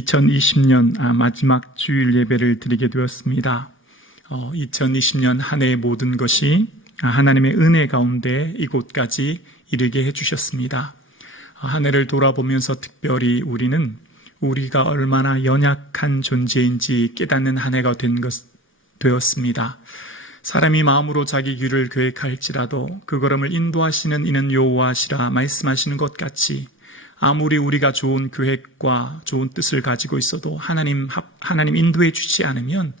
2020년 마지막 주일 예배를 드리게 되었습니다. 2020년 한 해의 모든 것이 하나님의 은혜 가운데 이곳까지 이르게 해주셨습니다. 한 해를 돌아보면서 특별히 우리가 얼마나 연약한 존재인지 깨닫는 한 해가 되었습니다. 사람이 마음으로 자기 길을 계획할지라도 그 걸음을 인도하시는 이는 여호와시라 말씀하시는 것 같이 아무리 우리가 좋은 계획과 좋은 뜻을 가지고 있어도 하나님 인도해 주지 않으면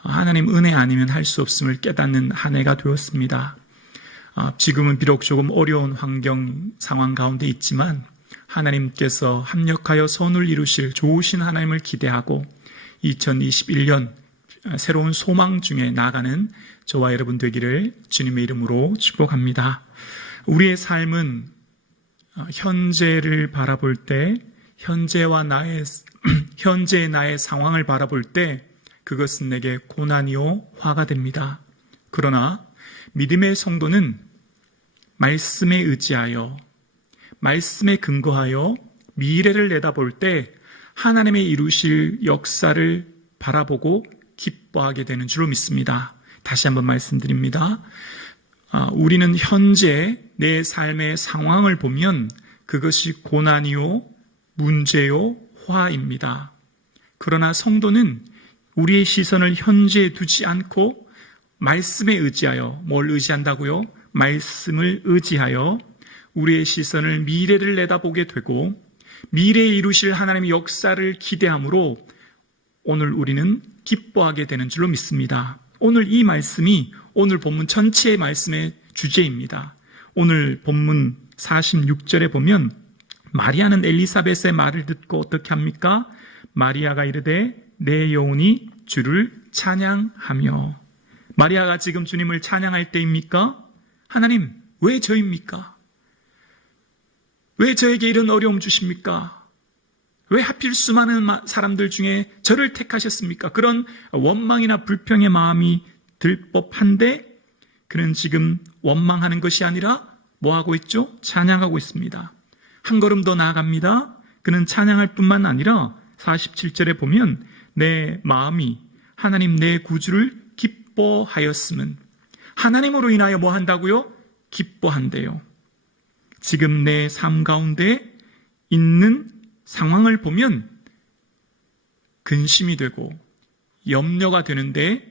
하나님 은혜 아니면 할 수 없음을 깨닫는 한 해가 되었습니다. 지금은 비록 조금 어려운 상황 가운데 있지만 하나님께서 합력하여 선을 이루실 좋으신 하나님을 기대하고 2021년 새로운 소망 중에 나아가는 저와 여러분 되기를 주님의 이름으로 축복합니다. 우리의 삶은 현재를 바라볼 때, 현재의 나의 상황을 바라볼 때 그것은 내게 고난이요 화가 됩니다. 그러나 믿음의 성도는 말씀에 의지하여, 말씀에 근거하여 미래를 내다볼 때 하나님의 이루실 역사를 바라보고 기뻐하게 되는 줄로 믿습니다. 다시 한번 말씀드립니다. 우리는 현재 내 삶의 상황을 보면 그것이 고난이요, 문제요, 화입니다. 그러나 성도는 우리의 시선을 현재에 두지 않고 말씀에 의지하여, 뭘 의지한다고요? 말씀을 의지하여 우리의 시선을 미래를 내다보게 되고 미래에 이루실 하나님의 역사를 기대함으로 오늘 우리는 기뻐하게 되는 줄로 믿습니다. 오늘 이 말씀이 오늘 본문 전체의 말씀의 주제입니다. 오늘 본문 46절에 보면 마리아는 엘리사벳의 말을 듣고 어떻게 합니까? 마리아가 이르되 내 영혼이 주를 찬양하며. 마리아가 지금 주님을 찬양할 때입니까? 하나님, 왜 저입니까? 왜 저에게 이런 어려움 주십니까? 왜 하필 수많은 사람들 중에 저를 택하셨습니까? 그런 원망이나 불평의 마음이 들 법한데 그는 지금 원망하는 것이 아니라 뭐 하고 있죠? 찬양하고 있습니다. 한 걸음 더 나아갑니다. 그는 찬양할 뿐만 아니라 47절에 보면 내 마음이 하나님 내 구주를 기뻐하였음은, 하나님으로 인하여 뭐 한다고요? 기뻐한대요. 지금 내 삶 가운데 있는 상황을 보면 근심이 되고 염려가 되는데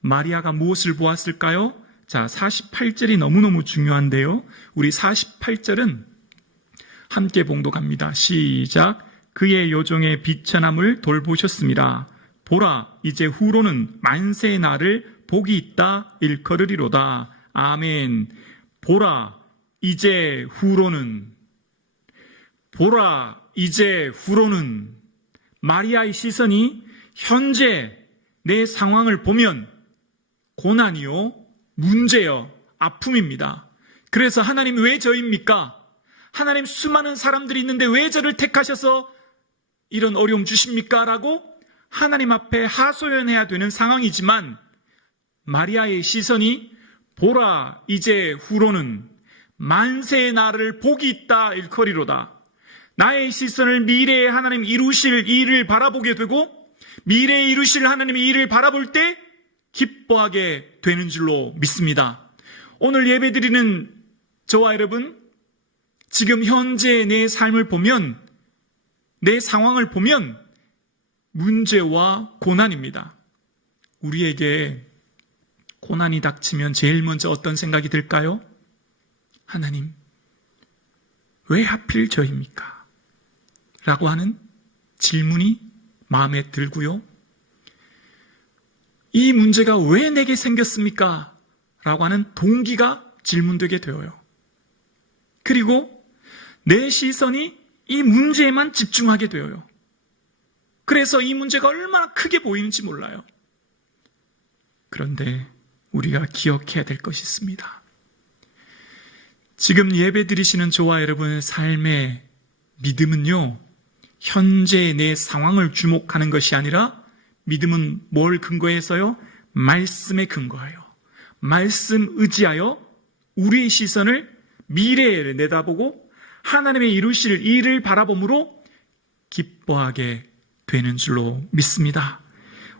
마리아가 무엇을 보았을까요? 자, 48절이 너무너무 중요한데요. 우리 48절은 함께 봉독합니다. 시작. 그의 요종의 비천함을 돌보셨습니다. 보라, 이제 후로는 만세의 날을 복이 있다 일컬으리로다. 아멘. 보라, 이제 후로는, 보라, 이제 후로는. 마리아의 시선이 현재 내 상황을 보면 고난이요, 문제요, 아픔입니다. 그래서 하나님 왜 저입니까? 하나님 수많은 사람들이 있는데 왜 저를 택하셔서 이런 어려움 주십니까? 라고 하나님 앞에 하소연해야 되는 상황이지만 마리아의 시선이 보라, 이제 후로는 만세의 날을 복이 있다 일컬이로다. 나의 시선을 미래에 하나님 이루실 일을 바라보게 되고 미래에 이루실 하나님의 일을 바라볼 때 기뻐하게 되는 줄로 믿습니다. 오늘 예배드리는 저와 여러분, 지금 현재 내 삶을 보면, 내 상황을 보면 문제와 고난입니다. 우리에게 고난이 닥치면 제일 먼저 어떤 생각이 들까요? 하나님, 왜 하필 저입니까? 라고 하는 질문이 마음에 들고요. 이 문제가 왜 내게 생겼습니까? 라고 하는 동기가 질문되게 되어요. 그리고 내 시선이 이 문제에만 집중하게 되어요. 그래서 이 문제가 얼마나 크게 보이는지 몰라요. 그런데 우리가 기억해야 될 것이 있습니다. 지금 예배 드리시는 저와 여러분의 삶의 믿음은요, 현재 내 상황을 주목하는 것이 아니라 믿음은 뭘 근거해서요? 말씀에 근거하여, 말씀 의지하여 우리의 시선을 미래에 내다보고 하나님의 이루실 일을 바라봄으로 기뻐하게 되는 줄로 믿습니다.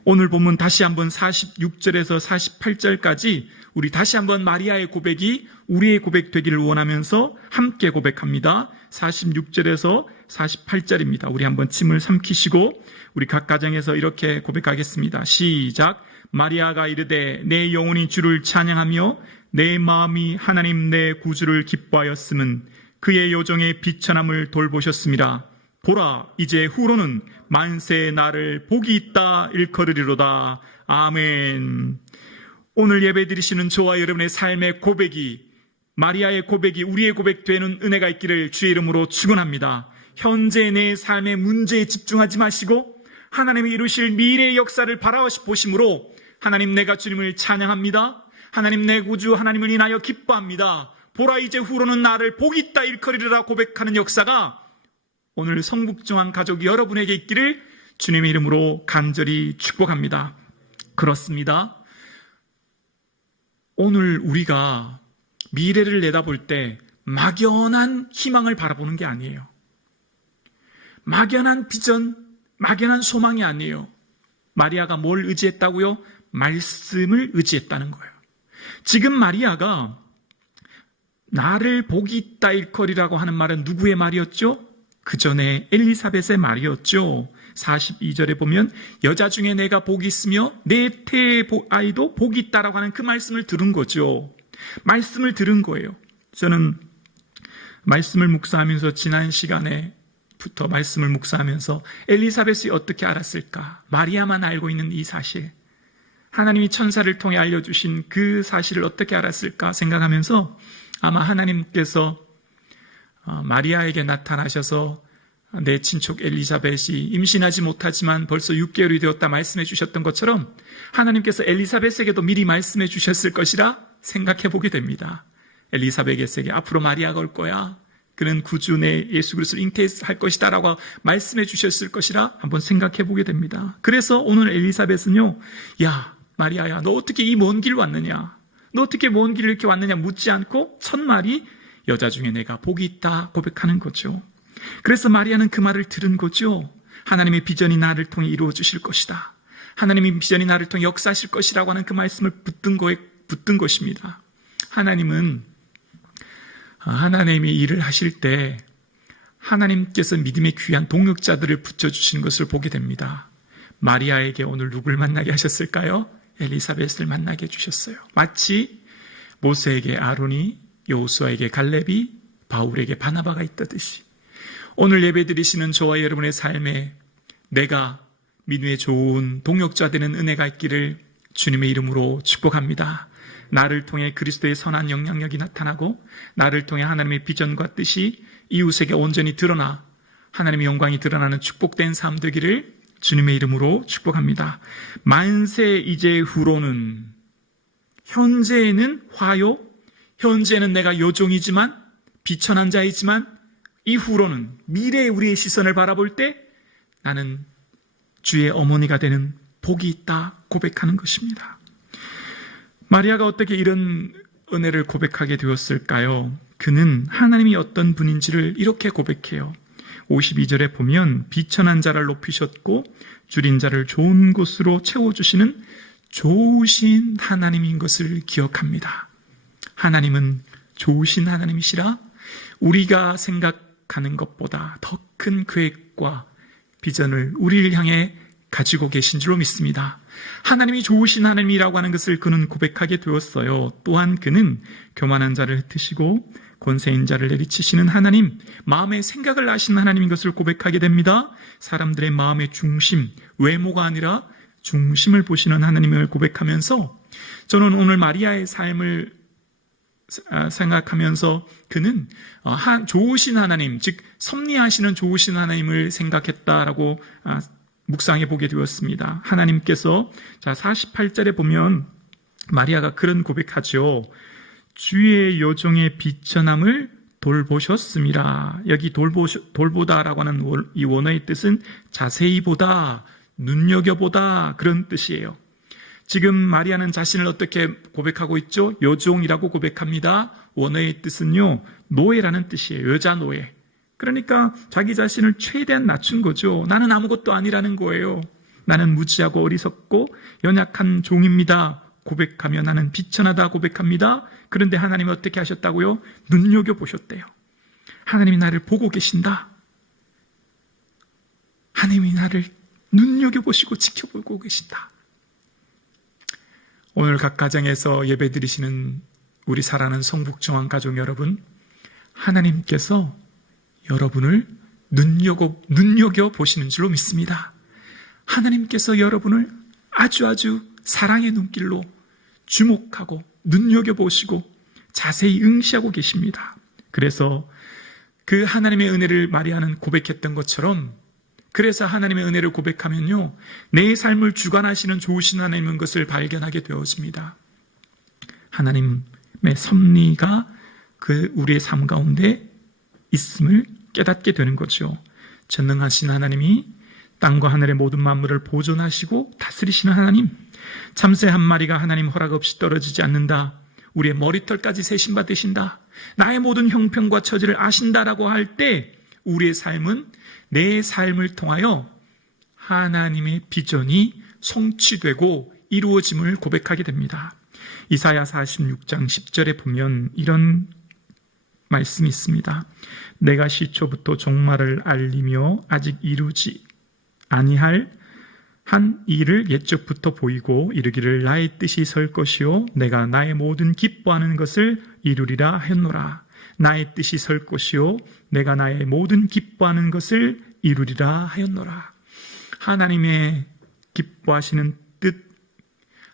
오늘 본문 다시 한번 46절에서 48절까지 우리 다시 한번 마리아의 고백이 우리의 고백 되기를 원하면서 함께 고백합니다. 46절에서 48절입니다. 우리 한번 침을 삼키시고 우리 각 가정에서 이렇게 고백하겠습니다. 시작. 마리아가 이르되 내 영혼이 주를 찬양하며 내 마음이 하나님 내 구주를 기뻐하였음은 그의 요정의 비천함을 돌보셨습니다. 보라, 이제 후로는 만세 나를 복이 있다 일컬으리로다. 아멘. 오늘 예배드리시는 저와 여러분의 삶의 고백이, 마리아의 고백이 우리의 고백 되는 은혜가 있기를 주의 이름으로 축원합니다. 현재 내 삶의 문제에 집중하지 마시고 하나님이 이루실 미래의 역사를 바라보심으로 하나님 내가 주님을 찬양합니다. 하나님 내 구주 하나님을 인하여 기뻐합니다. 보라, 이제 후로는 나를 복이 있다 일컬으리라 고백하는 역사가 오늘 성북중앙 가족 여러분에게 있기를 주님의 이름으로 간절히 축복합니다. 그렇습니다. 오늘 우리가 미래를 내다볼 때 막연한 희망을 바라보는 게 아니에요. 막연한 비전, 막연한 소망이 아니에요. 마리아가 뭘 의지했다고요? 말씀을 의지했다는 거예요. 지금 마리아가 나를 복이 있다 일컬이라고 하는 말은 누구의 말이었죠? 그 전에 엘리사벳의 말이었죠. 42절에 보면 여자 중에 내가 복이 있으며 내 태의 아이도 복이 있다라고 하는 그 말씀을 들은 거죠. 말씀을 들은 거예요. 저는 말씀을 묵상하면서 지난 시간에부터 말씀을 묵상하면서 엘리사벳이 어떻게 알았을까? 마리아만 알고 있는 이 사실, 하나님이 천사를 통해 알려주신 그 사실을 어떻게 알았을까 생각하면서 아마 하나님께서 마리아에게 나타나셔서 내 친척 엘리사벳이 임신하지 못하지만 벌써 6개월이 되었다 말씀해 주셨던 것처럼 하나님께서 엘리사벳에게도 미리 말씀해 주셨을 것이라 생각해 보게 됩니다. 엘리사벳에게 앞으로 마리아가 올 거야. 그는 구주 내 예수 그리스도를 잉태할 것이다 라고 말씀해 주셨을 것이라 한번 생각해 보게 됩니다. 그래서 오늘 엘리사벳은요, 야 마리아야, 너 어떻게 이 먼 길 왔느냐, 너 어떻게 먼 길을 이렇게 왔느냐 묻지 않고 첫 말이 여자 중에 내가 복이 있다 고백하는 거죠. 그래서 마리아는 그 말을 들은 거죠. 하나님의 비전이 나를 통해 이루어 주실 것이다. 하나님의 비전이 나를 통해 역사하실 것이라고 하는 그 말씀을 붙든 것입니다. 하나님은 하나님이 일을 하실 때 하나님께서 믿음의 귀한 동역자들을 붙여주시는 것을 보게 됩니다. 마리아에게 오늘 누굴 만나게 하셨을까요? 엘리사벳을 만나게 해주셨어요. 마치 모세에게 아론이, 여호수아에게 갈렙이, 바울에게 바나바가 있다듯이 오늘 예배드리시는 저와 여러분의 삶에 내가 믿음의 좋은 동역자 되는 은혜가 있기를 주님의 이름으로 축복합니다. 나를 통해 그리스도의 선한 영향력이 나타나고 나를 통해 하나님의 비전과 뜻이 이웃에게 온전히 드러나 하나님의 영광이 드러나는 축복된 삶 되기를 주님의 이름으로 축복합니다. 만세 이제 후로는, 현재에는 화요, 현재는 내가 요종이지만 비천한 자이지만 이후로는 미래의 우리의 시선을 바라볼 때 나는 주의 어머니가 되는 복이 있다 고백하는 것입니다. 마리아가 어떻게 이런 은혜를 고백하게 되었을까요? 그는 하나님이 어떤 분인지를 이렇게 고백해요. 52절에 보면 비천한 자를 높이셨고 줄인 자를 좋은 곳으로 채워주시는 좋으신 하나님인 것을 기억합니다. 하나님은 좋으신 하나님이시라 우리가 생각하는 것보다 더 큰 계획과 비전을 우리를 향해 가지고 계신 줄로 믿습니다. 하나님이 좋으신 하나님이라고 하는 것을 그는 고백하게 되었어요. 또한 그는 교만한 자를 흩으시고 권세인 자를 내리치시는 하나님, 마음의 생각을 아시는 하나님인 것을 고백하게 됩니다. 사람들의 마음의 중심, 외모가 아니라 중심을 보시는 하나님을 고백하면서 저는 오늘 마리아의 삶을 생각하면서 그는 좋으신 하나님, 즉 섭리하시는 좋으신 하나님을 생각했다라고 묵상해 보게 되었습니다. 하나님께서 48절에 보면 마리아가 그런 고백하죠. 주의 요종의 비천함을 돌보셨습니다. 여기 돌보다라고 하는 이 원어의 뜻은 자세히 보다, 눈여겨보다 그런 뜻이에요. 지금 마리아는 자신을 어떻게 고백하고 있죠? 요종이라고 고백합니다. 원어의 뜻은요, 노예라는 뜻이에요. 여자 노예. 그러니까 자기 자신을 최대한 낮춘 거죠. 나는 아무것도 아니라는 거예요. 나는 무지하고 어리석고 연약한 종입니다. 고백하며 나는 비천하다 고백합니다. 그런데 하나님은 어떻게 하셨다고요? 눈여겨보셨대요. 하나님이 나를 보고 계신다. 하나님이 나를 눈여겨보시고 지켜보고 계신다. 오늘 각 가정에서 예배드리시는 우리 사랑하는 성북중앙 가족 여러분, 하나님께서 여러분을 눈여겨보시는 줄로 믿습니다. 하나님께서 여러분을 아주 사랑의 눈길로 주목하고 눈여겨보시고 자세히 응시하고 계십니다. 그래서 그 하나님의 은혜를 마리아는 고백했던 것처럼, 그래서 하나님의 은혜를 고백하면요, 내 삶을 주관하시는 좋으신 하나님인 것을 발견하게 되어집니다. 하나님의 섭리가 우리의 삶 가운데 있음을 깨닫게 되는 거죠. 전능하신 하나님이 땅과 하늘의 모든 만물을 보존하시고 다스리시는 하나님, 참새 한 마리가 하나님 허락 없이 떨어지지 않는다. 우리의 머리털까지 세신받으신다. 나의 모든 형편과 처지를 아신다라고 할 때 우리의 삶은 내 삶을 통하여 하나님의 비전이 성취되고 이루어짐을 고백하게 됩니다. 이사야 46장 10절에 보면 이런 말씀이 있습니다. 내가 시초부터 종말을 알리며 아직 이루지 아니할 한 일을 옛적부터 보이고 이르기를 나의 뜻이 설 것이요 내가 나의 모든 기뻐하는 것을 이루리라 하였노라. 나의 뜻이 설 것이요 내가 나의 모든 기뻐하는 것을 이루리라 하였노라. 하나님의 기뻐하시는 뜻,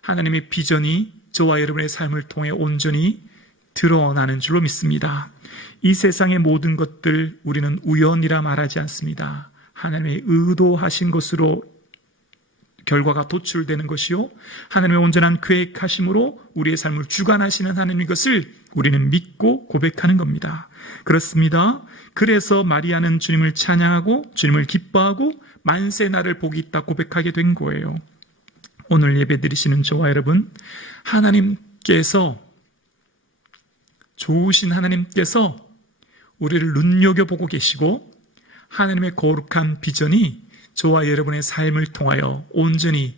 하나님의 비전이 저와 여러분의 삶을 통해 온전히 드러나는 줄로 믿습니다. 이 세상의 모든 것들 우리는 우연이라 말하지 않습니다. 하나님의 의도하신 것으로 결과가 도출되는 것이요 하나님의 온전한 계획하심으로 우리의 삶을 주관하시는 하나님의 것을 우리는 믿고 고백하는 겁니다. 그렇습니다. 그래서 마리아는 주님을 찬양하고 주님을 기뻐하고 만세 나를 복이 있다 고백하게 된 거예요. 오늘 예배드리시는 저와 여러분, 하나님께서, 좋으신 하나님께서 우리를 눈여겨보고 계시고 하나님의 거룩한 비전이 저와 여러분의 삶을 통하여 온전히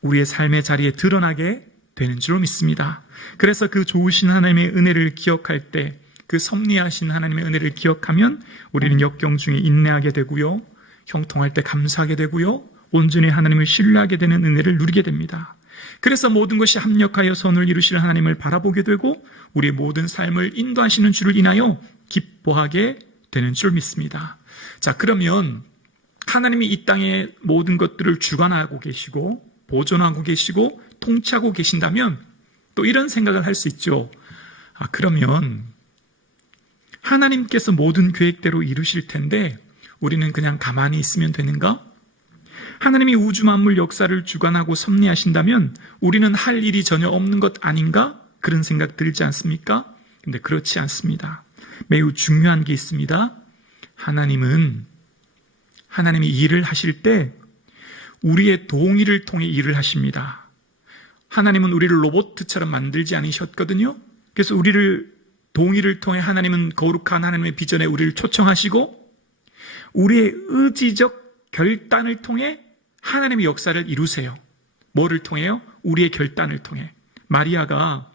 우리의 삶의 자리에 드러나게 되는 줄로 믿습니다. 그래서 그 좋으신 하나님의 은혜를 기억할 때, 그 섭리하신 하나님의 은혜를 기억하면 우리는 역경 중에 인내하게 되고요, 형통할 때 감사하게 되고요, 온전히 하나님을 신뢰하게 되는 은혜를 누리게 됩니다. 그래서 모든 것이 합력하여 선을 이루시는 하나님을 바라보게 되고 우리의 모든 삶을 인도하시는 주를 인하여 기뻐하게 되는 줄 믿습니다. 자, 그러면 하나님이 이 땅의 모든 것들을 주관하고 계시고 보존하고 계시고 통치하고 계신다면 또 이런 생각을 할 수 있죠. 그러면 하나님께서 모든 계획대로 이루실 텐데 우리는 그냥 가만히 있으면 되는가? 하나님이 우주 만물 역사를 주관하고 섭리하신다면 우리는 할 일이 전혀 없는 것 아닌가? 그런 생각 들지 않습니까? 근데 그렇지 않습니다. 매우 중요한 게 있습니다. 하나님이 일을 하실 때 우리의 동의를 통해 일을 하십니다. 하나님은 우리를 로봇처럼 만들지 않으셨거든요. 그래서 우리를 동의를 통해 하나님은 거룩한 하나님의 비전에 우리를 초청하시고 우리의 의지적 결단을 통해 하나님의 역사를 이루세요. 뭐를 통해요? 우리의 결단을 통해. 마리아가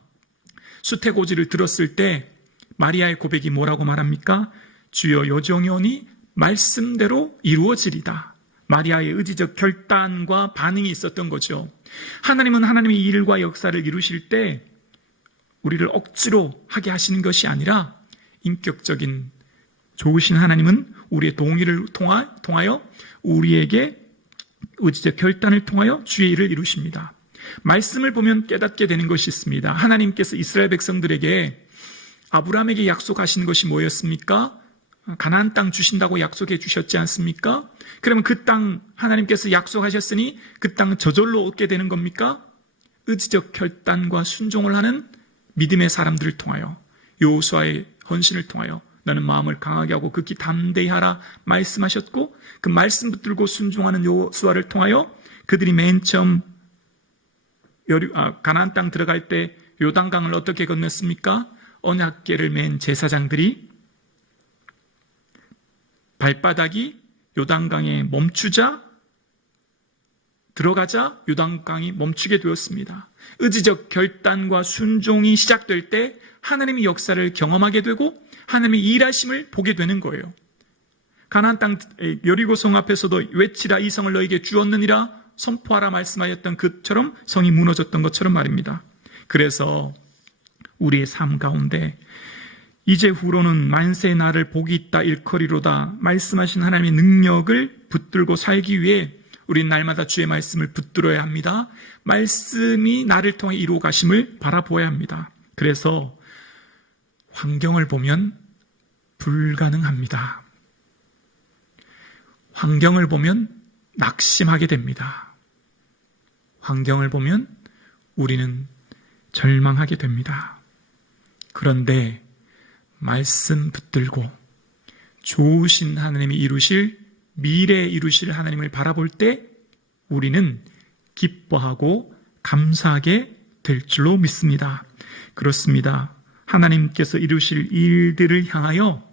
수태고지를 들었을 때 마리아의 고백이 뭐라고 말합니까? 주여 요정이오니 말씀대로 이루어지리다. 마리아의 의지적 결단과 반응이 있었던 거죠. 하나님은 하나님의 일과 역사를 이루실 때 우리를 억지로 하게 하시는 것이 아니라 인격적인 좋으신 하나님은 우리의 동의를 통하여 우리에게 의지적 결단을 통하여 주의 일을 이루십니다. 말씀을 보면 깨닫게 되는 것이 있습니다. 하나님께서 이스라엘 백성들에게 아브라함에게 약속하신 것이 뭐였습니까? 가나안 땅 주신다고 약속해 주셨지 않습니까? 그러면 그 땅 하나님께서 약속하셨으니 그 땅 저절로 얻게 되는 겁니까? 의지적 결단과 순종을 하는 믿음의 사람들을 통하여, 여호수아의 헌신을 통하여 너는 마음을 강하게 하고 극히 담대히 하라 말씀하셨고 그 말씀 붙들고 순종하는 여호수아를 통하여 그들이 맨 처음 가나안 땅 들어갈 때 요단강을 어떻게 건넜습니까? 언약궤를 맨 제사장들이 발바닥이 요단강에 멈추자, 들어가자 요단강이 멈추게 되었습니다. 의지적 결단과 순종이 시작될 때 하나님의 역사를 경험하게 되고 하나님의 일하심을 보게 되는 거예요. 가나안 땅 여리고 성 앞에서도 외치라, 이 성을 너에게 주었느니라 선포하라 말씀하였던 그처럼 성이 무너졌던 것처럼 말입니다. 그래서 우리의 삶 가운데 이제 후로는 만세의 날을 복이 있다 일컬이로다 말씀하신 하나님의 능력을 붙들고 살기 위해 우리는 날마다 주의 말씀을 붙들어야 합니다. 말씀이 나를 통해 이루어 가심을 바라보아야 합니다. 그래서 환경을 보면 불가능합니다. 환경을 보면 낙심하게 됩니다. 환경을 보면 우리는 절망하게 됩니다. 그런데 말씀 붙들고 좋으신 하나님이 이루실, 미래에 이루실 하나님을 바라볼 때 우리는 기뻐하고 감사하게 될 줄로 믿습니다. 그렇습니다. 하나님께서 이루실 일들을 향하여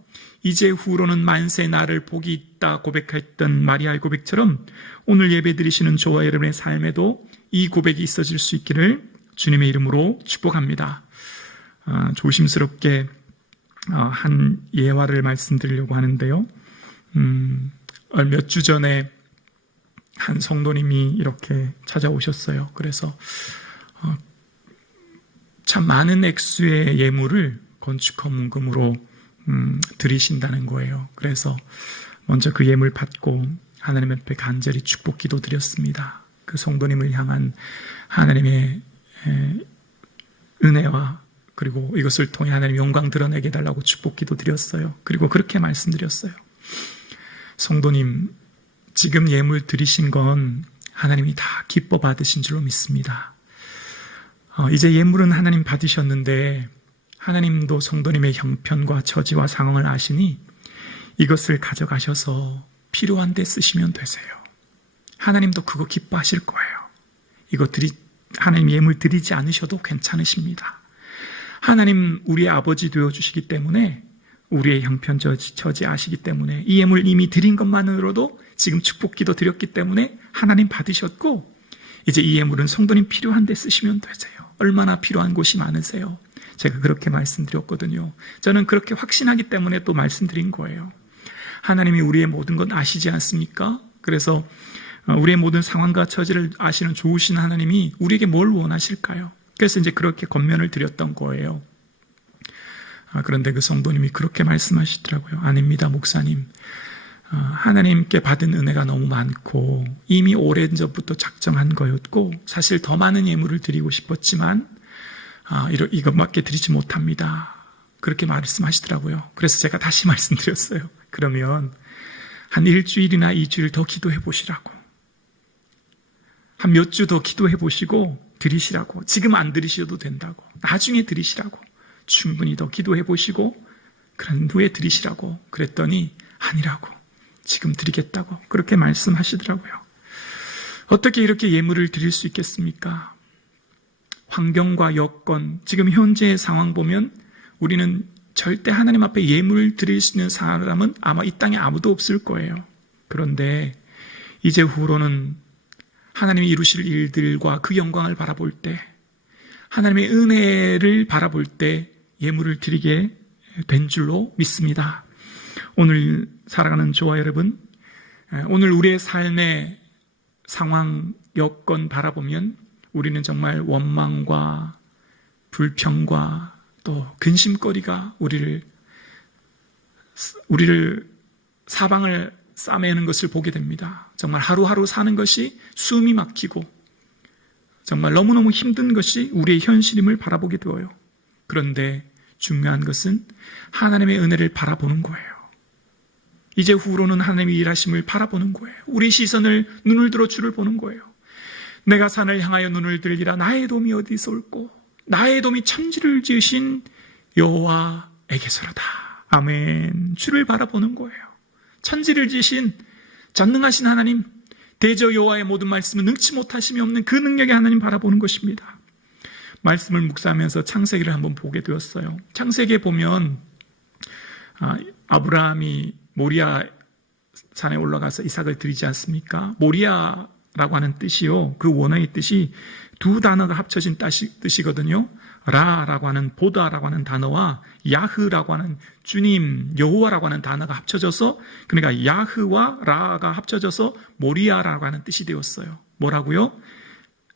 이제 후로는 만세 나를 복이 있다 고백했던 마리아의 고백처럼 오늘 예배 드리시는 저와 여러분의 삶에도 이 고백이 있어질 수 있기를 주님의 이름으로 축복합니다. 조심스럽게 한 예화를 말씀드리려고 하는데요. 몇 주 전에 한 성도님이 이렇게 찾아오셨어요. 그래서 참 많은 액수의 예물을 건축헌금으로 드리신다는 거예요. 그래서 먼저 그 예물 받고 하나님 앞에 간절히 축복 기도 드렸습니다. 그 성도님을 향한 하나님의 은혜와 그리고 이것을 통해 하나님 영광 드러내게 해달라고 축복 기도 드렸어요. 그리고 그렇게 말씀드렸어요. 성도님, 지금 예물 드리신 건 하나님이 다 기뻐 받으신 줄로 믿습니다. 이제 예물은 하나님 받으셨는데 하나님도 성도님의 형편과 처지와 상황을 아시니 이것을 가져가셔서 필요한 데 쓰시면 되세요. 하나님도 그거 기뻐하실 거예요. 하나님 예물 드리지 않으셔도 괜찮으십니다. 하나님 우리의 아버지 되어주시기 때문에 우리의 형편 처지 아시기 때문에 이 예물 이미 드린 것만으로도 지금 축복기도 드렸기 때문에 하나님 받으셨고 이제 이 예물은 성도님 필요한 데 쓰시면 되세요. 얼마나 필요한 곳이 많으세요. 제가 그렇게 말씀드렸거든요. 저는 그렇게 확신하기 때문에 또 말씀드린 거예요. 하나님이 우리의 모든 것 아시지 않습니까? 그래서 우리의 모든 상황과 처지를 아시는 좋으신 하나님이 우리에게 뭘 원하실까요? 그래서 이제 그렇게 권면을 드렸던 거예요. 그런데 그 성도님이 그렇게 말씀하시더라고요. 아닙니다, 목사님. 하나님께 받은 은혜가 너무 많고 이미 오래전부터 작정한 거였고 사실 더 많은 예물을 드리고 싶었지만 이것밖에 드리지 못합니다. 그렇게 말씀하시더라고요. 그래서 제가 다시 말씀드렸어요. 그러면 한 일주일이나 2주일 더 기도해 보시라고. 한 몇 주 더 기도해 보시고 드리시라고. 지금 안 드리셔도 된다고. 나중에 드리시라고. 충분히 더 기도해 보시고 그런 후에 드리시라고. 그랬더니 아니라고. 지금 드리겠다고. 그렇게 말씀하시더라고요. 어떻게 이렇게 예물을 드릴 수 있겠습니까? 환경과 여건, 지금 현재의 상황 보면 우리는 절대 하나님 앞에 예물을 드릴 수 있는 사람은 아마 이 땅에 아무도 없을 거예요. 그런데 이제 후로는 하나님이 이루실 일들과 그 영광을 바라볼 때, 하나님의 은혜를 바라볼 때 예물을 드리게 된 줄로 믿습니다. 오늘 살아가는 저와 여러분, 오늘 우리의 삶의 상황, 여건 바라보면 우리는 정말 원망과 불평과 또 근심거리가 우리를 사방을 싸매는 것을 보게 됩니다. 정말 하루하루 사는 것이 숨이 막히고 정말 너무너무 힘든 것이 우리의 현실임을 바라보게 되어요. 그런데 중요한 것은 하나님의 은혜를 바라보는 거예요. 이제 후로는 하나님의 일하심을 바라보는 거예요. 우리 시선을 눈을 들어 주를 보는 거예요. 내가 산을 향하여 눈을 들리라. 나의 도움이 어디서 올꼬? 나의 도움이 천지를 지으신 여호와에게서로다. 아멘. 주를 바라보는 거예요. 천지를 지으신 전능하신 하나님, 대저 여호와의 모든 말씀은 능치 못하심이 없는 그 능력의 하나님 바라보는 것입니다. 말씀을 묵상하면서 창세기를 한번 보게 되었어요. 창세기에 보면 아브라함이 모리아 산에 올라가서 이삭을 드리지 않습니까? 모리아라고 하는 뜻이요. 그 원어의 뜻이 두 단어가 합쳐진 뜻이거든요. 라라고 하는 보다라고 하는 단어와 야흐라고 하는 주님, 여호와라고 하는 단어가 합쳐져서, 그러니까 야흐와 라가 합쳐져서 모리아라고 하는 뜻이 되었어요. 뭐라고요?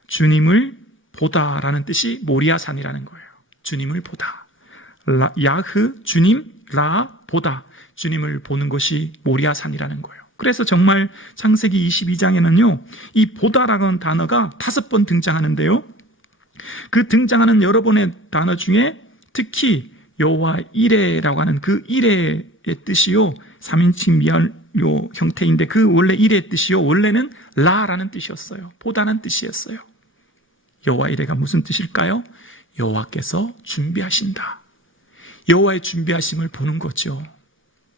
주님을 보다라는 뜻이 모리아산이라는 거예요. 주님을 보다. 야흐, 주님, 라, 보다. 주님을 보는 것이 모리아산이라는 거예요. 그래서 정말 창세기 22장에는요, 이 보다라는 단어가 5번 등장하는데요. 그 등장하는 여러 번의 단어 중에 특히 여호와 이레라고 하는 그 이레의 뜻이요, 3인칭 미완료 형태인데 그 원래 이레의 뜻이요, 원래는 라라는 뜻이었어요. 보다는 뜻이었어요. 여호와 이레가 무슨 뜻일까요? 여호와께서 준비하신다. 여호와의 준비하심을 보는 거죠.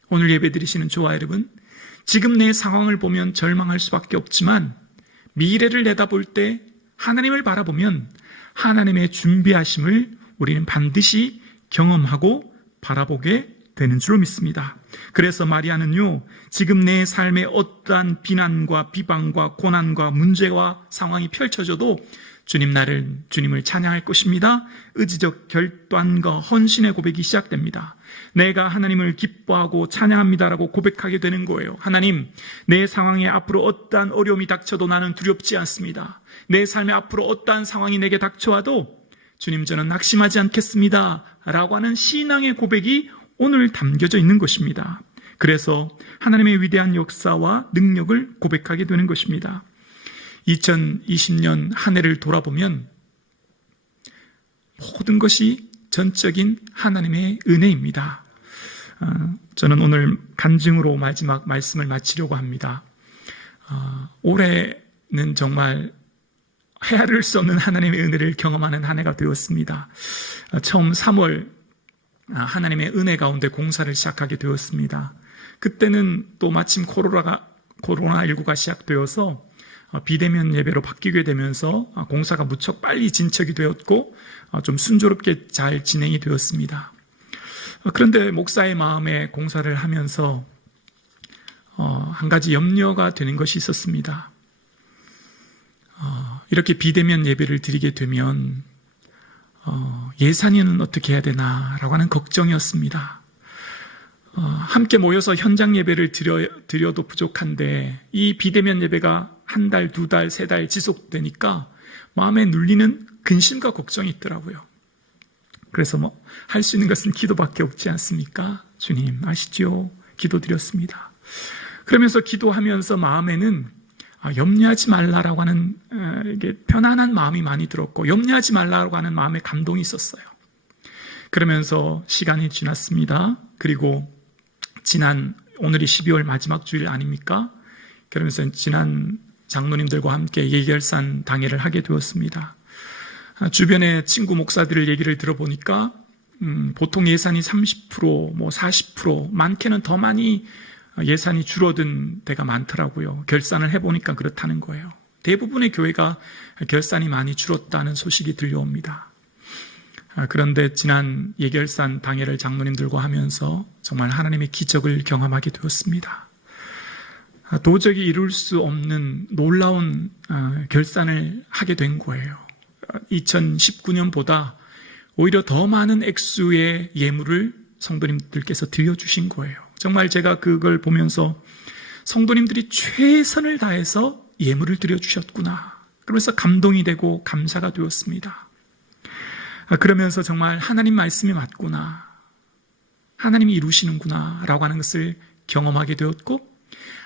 오늘 예배 드리시는 조화 여러분, 지금 내 상황을 보면 절망할 수밖에 없지만 미래를 내다볼 때 하나님을 바라보면 하나님의 준비하심을 우리는 반드시 경험하고 바라보게 되는 줄로 믿습니다. 그래서 마리아는요, 지금 내 삶에 어떠한 비난과 비방과 고난과 문제와 상황이 펼쳐져도 주님을 찬양할 것입니다. 의지적 결단과 헌신의 고백이 시작됩니다. 내가 하나님을 기뻐하고 찬양합니다라고 고백하게 되는 거예요. 하나님, 내 상황에 앞으로 어떠한 어려움이 닥쳐도 나는 두렵지 않습니다. 내 삶에 앞으로 어떠한 상황이 내게 닥쳐와도 주님, 저는 낙심하지 않겠습니다 라고 하는 신앙의 고백이 오늘 담겨져 있는 것입니다. 그래서 하나님의 위대한 역사와 능력을 고백하게 되는 것입니다. 2020년 한 해를 돌아보면 모든 것이 전적인 하나님의 은혜입니다. 저는 오늘 간증으로 마지막 말씀을 마치려고 합니다. 올해는 정말 헤아릴 수 없는 하나님의 은혜를 경험하는 한 해가 되었습니다. 처음 3월 하나님의 은혜 가운데 공사를 시작하게 되었습니다. 그때는 또 마침 코로나19가 시작되어서 비대면 예배로 바뀌게 되면서 공사가 무척 빨리 진척이 되었고 좀 순조롭게 잘 진행이 되었습니다. 그런데 목사의 마음에 공사를 하면서 한 가지 염려가 되는 것이 있었습니다. 이렇게 비대면 예배를 드리게 되면 예산위는 어떻게 해야 되나라고 하는 걱정이었습니다. 함께 모여서 현장 예배를 드려도 부족한데 이 비대면 예배가 한 달, 2달, 3달 지속되니까 마음에 눌리는 근심과 걱정이 있더라고요. 그래서 할 수 있는 것은 기도밖에 없지 않습니까? 주님 아시죠? 기도드렸습니다. 그러면서 기도하면서 마음에는 염려하지 말라라고 하는 이게 편안한 마음이 많이 들었고, 염려하지 말라라고 하는 마음의 감동이 있었어요. 그러면서 시간이 지났습니다. 그리고 오늘이 12월 마지막 주일 아닙니까? 그러면서 지난 장로님들과 함께 예결산 당회를 하게 되었습니다. 주변의 친구 목사들의 얘기를 들어보니까 보통 예산이 30%, 40%, 많게는 더 많이 예산이 줄어든 데가 많더라고요. 결산을 해보니까 그렇다는 거예요. 대부분의 교회가 결산이 많이 줄었다는 소식이 들려옵니다. 그런데 지난 예결산 당회를 장로님들과 하면서 정말 하나님의 기적을 경험하게 되었습니다. 도저히 이룰 수 없는 놀라운 결산을 하게 된 거예요. 2019년보다 오히려 더 많은 액수의 예물을 성도님들께서 드려주신 거예요. 정말 제가 그걸 보면서 성도님들이 최선을 다해서 예물을 드려주셨구나. 그러면서 감동이 되고 감사가 되었습니다. 그러면서 정말 하나님 말씀이 맞구나, 하나님이 이루시는구나 라고 하는 것을 경험하게 되었고,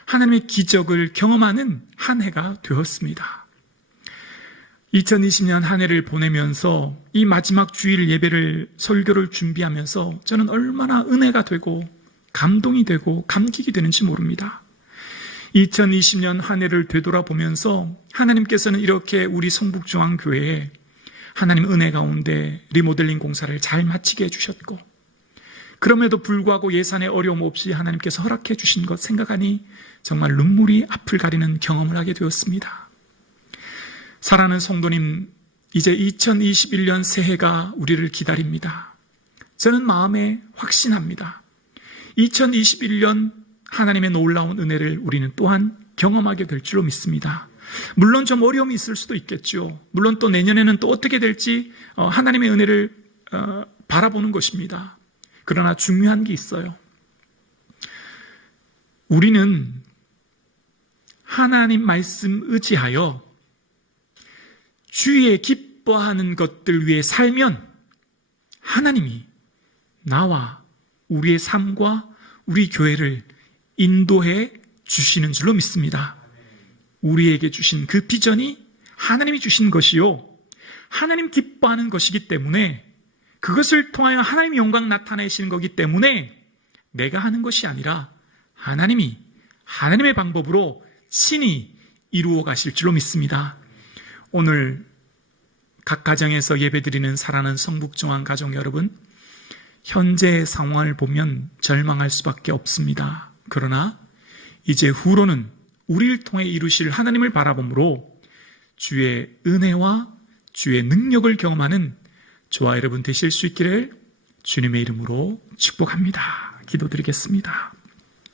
하나님의 기적을 경험하는 한 해가 되었습니다. 2020년 한 해를 보내면서 이 마지막 주일 예배를 설교를 준비하면서 저는 얼마나 은혜가 되고 감동이 되고 감격이 되는지 모릅니다. 2020년 한 해를 되돌아보면서 하나님께서는 이렇게 우리 성북중앙교회에 하나님 은혜 가운데 리모델링 공사를 잘 마치게 해주셨고, 그럼에도 불구하고 예산의 어려움 없이 하나님께서 허락해 주신 것 생각하니 정말 눈물이 앞을 가리는 경험을 하게 되었습니다. 사랑하는 성도님, 이제 2021년 새해가 우리를 기다립니다. 저는 마음에 확신합니다. 2021년 하나님의 놀라운 은혜를 우리는 또한 경험하게 될 줄로 믿습니다. 물론 좀 어려움이 있을 수도 있겠죠. 물론 또 내년에는 또 어떻게 될지 하나님의 은혜를 바라보는 것입니다. 그러나 중요한 게 있어요. 우리는 하나님 말씀 의지하여 주의 기뻐하는 것들 위해 살면 하나님이 나와 우리의 삶과 우리 교회를 인도해 주시는 줄로 믿습니다. 우리에게 주신 그 비전이 하나님이 주신 것이요, 하나님 기뻐하는 것이기 때문에, 그것을 통하여 하나님의 영광 나타내시는 거기 때문에 내가 하는 것이 아니라 하나님이 하나님의 방법으로 친히 이루어 가실 줄로 믿습니다. 오늘 각 가정에서 예배드리는 사랑하는 성북중앙 가족 여러분, 현재의 상황을 보면 절망할 수밖에 없습니다. 그러나 이제 후로는 우리를 통해 이루실 하나님을 바라봄으로 주의 은혜와 주의 능력을 경험하는 저와 여러분 되실 수 있기를 주님의 이름으로 축복합니다. 기도드리겠습니다.